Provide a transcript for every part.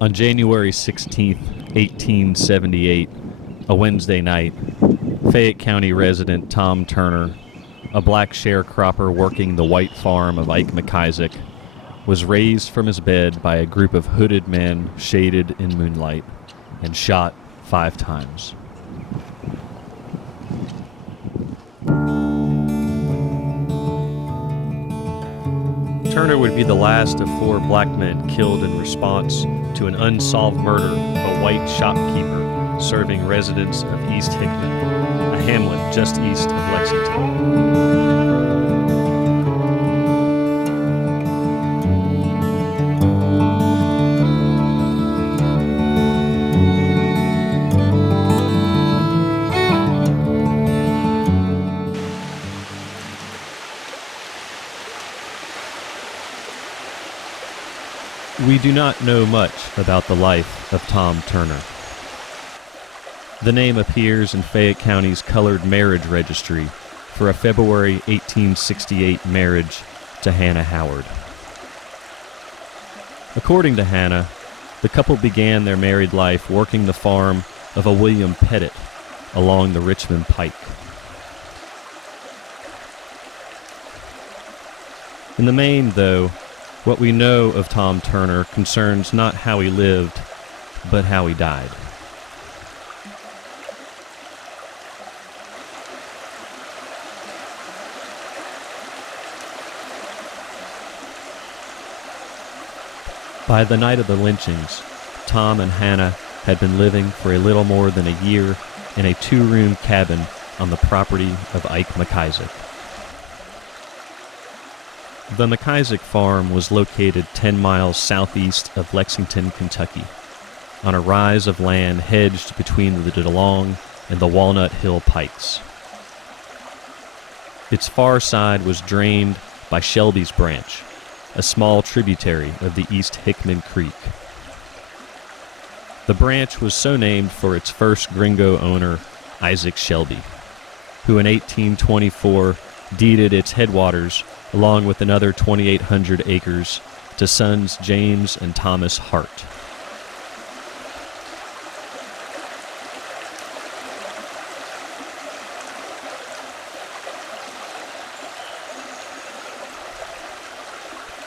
On January 16, 1878, a Wednesday night, Fayette County resident Tom Turner, a black sharecropper working the white farm of Ike McIsaac, was raised from his bed by a group of hooded men shaded in moonlight and shot 5 times. Turner would be the last of 4 black men killed in response to an unsolved murder of a white shopkeeper serving residents of East Hickman, a hamlet just east of Lexington. We do not know much about the life of Tom Turner. The name appears in Fayette County's colored marriage registry for a February 1868 marriage to Hannah Howard. According to Hannah, the couple began their married life working the farm of a William Pettit along the Richmond Pike. In the main, though, what we know of Tom Turner concerns not how he lived, but how he died. By the night of the lynchings, Tom and Hannah had been living for a little more than a year in a 2-room cabin on the property of Ike McIsaac. The McIsaac farm was located 10 miles southeast of Lexington, Kentucky, on a rise of land hedged between the DeLong and the Walnut Hill Pikes. Its far side was drained by Shelby's Branch, a small tributary of the East Hickman Creek. The branch was so named for its first gringo owner, Isaac Shelby, who in 1824 deeded its headwaters along with another 2,800 acres to sons James and Thomas Hart.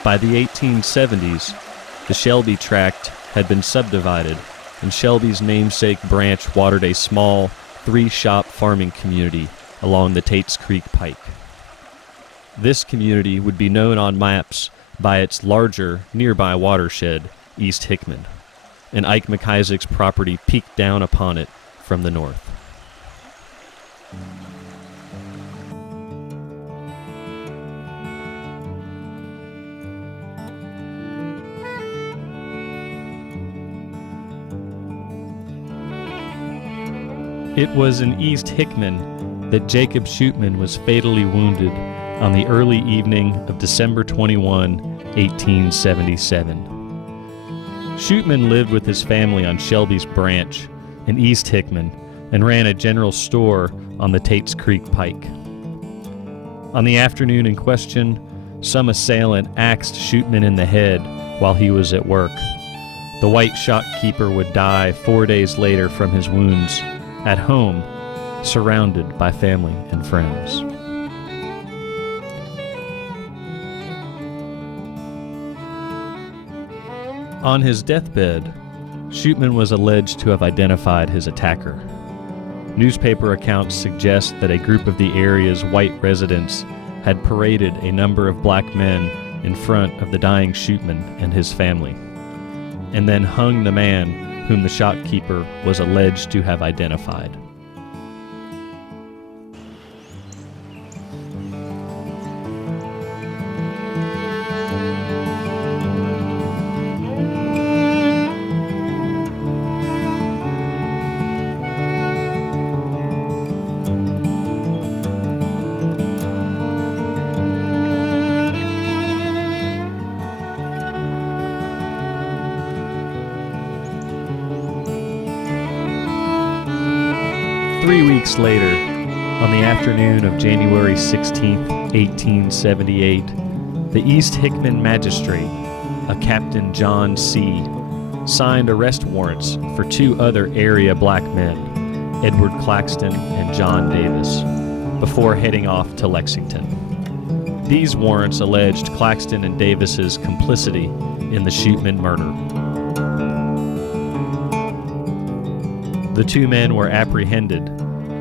By the 1870s, the Shelby tract had been subdivided, and Shelby's namesake branch watered a small 3-shop farming community along the Tates Creek Pike. This community would be known on maps by its larger, nearby watershed, East Hickman, and Ike McIsaac's property peeked down upon it from the north. It was in East Hickman that Jacob Shootman was fatally wounded on the early evening of December 21, 1877. Shootman lived with his family on Shelby's Branch in East Hickman and ran a general store on the Tates Creek Pike. On the afternoon in question, some assailant axed Shootman in the head while he was at work. The white shopkeeper would die 4 days later from his wounds, at home, surrounded by family and friends. On his deathbed, Shootman was alleged to have identified his attacker. Newspaper accounts suggest that a group of the area's white residents had paraded a number of black men in front of the dying Shootman and his family, and then hung the man whom the shopkeeper was alleged to have identified. Three weeks later, on the afternoon of January 16, 1878, the East Hickman magistrate, a Captain John C., signed arrest warrants for two other area black men, Edward Claxton and John Davis, before heading off to Lexington. These warrants alleged Claxton and Davis's complicity in the Shootman murder. The two men were apprehended,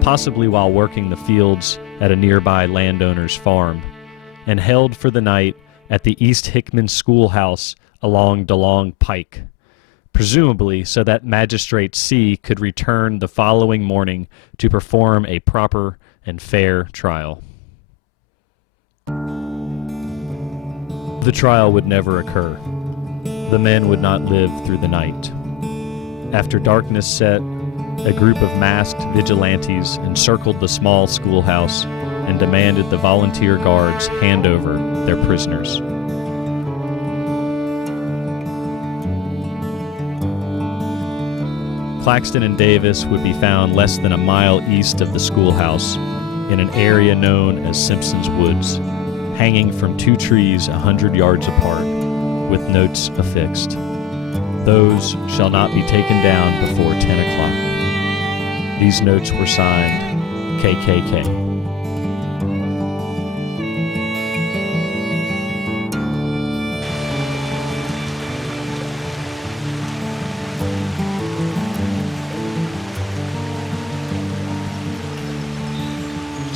possibly while working the fields at a nearby landowner's farm, and held for the night at the East Hickman schoolhouse along DeLong Pike, presumably so that Magistrate C could return the following morning to perform a proper and fair trial. The trial would never occur. The men would not live through the night. After darkness set, a group of masked vigilantes encircled the small schoolhouse and demanded the volunteer guards hand over their prisoners. Claxton and Davis would be found less than a mile east of the schoolhouse in an area known as Simpson's Woods, hanging from two trees 100 yards apart, with notes affixed. Those shall not be taken down before 10 o'clock. These notes were signed KKK.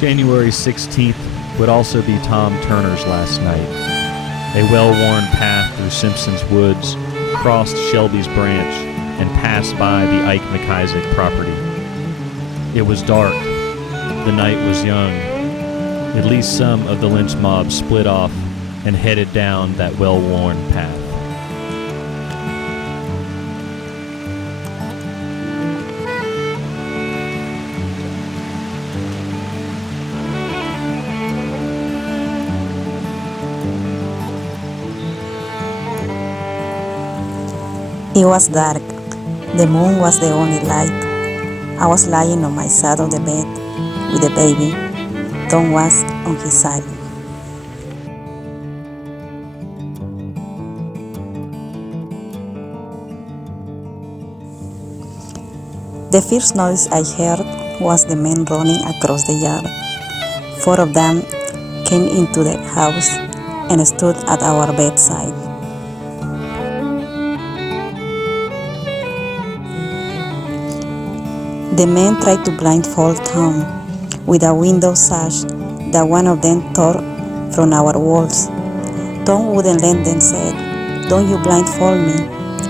January 16th would also be Tom Turner's last night. A well-worn path through Simpson's Woods crossed Shelby's Branch and passed by the Ike McIsaac property. It was dark. The night was young. At least some of the lynch mob split off and headed down that well-worn path. It was dark. The moon was the only light. I was lying on my side of the bed with the baby. Tom was on his side. The first noise I heard was the men running across the yard. 4 of them came into the house and stood at our bedside. The men tried to blindfold Tom with a window sash that one of them tore from our walls. Tom wouldn't let them, said, "Don't you blindfold me,"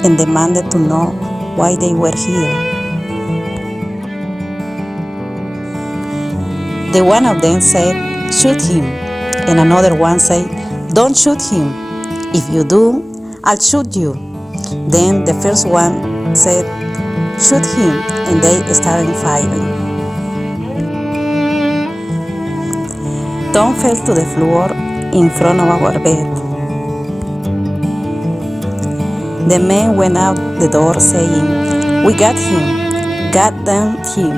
and demanded to know why they were here. The one of them said, "Shoot him," and another one said, "Don't shoot him. If you do, I'll shoot you." Then the first one said, "Shoot him," and they started firing. Tom fell to the floor in front of our bed. The men went out the door saying, "We got him. God damn him.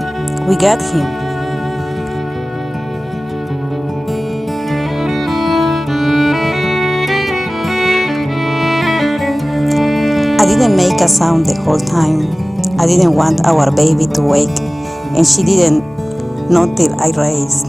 We got him." I didn't make a sound the whole time. I didn't want our baby to wake, and she didn't, not till I raised.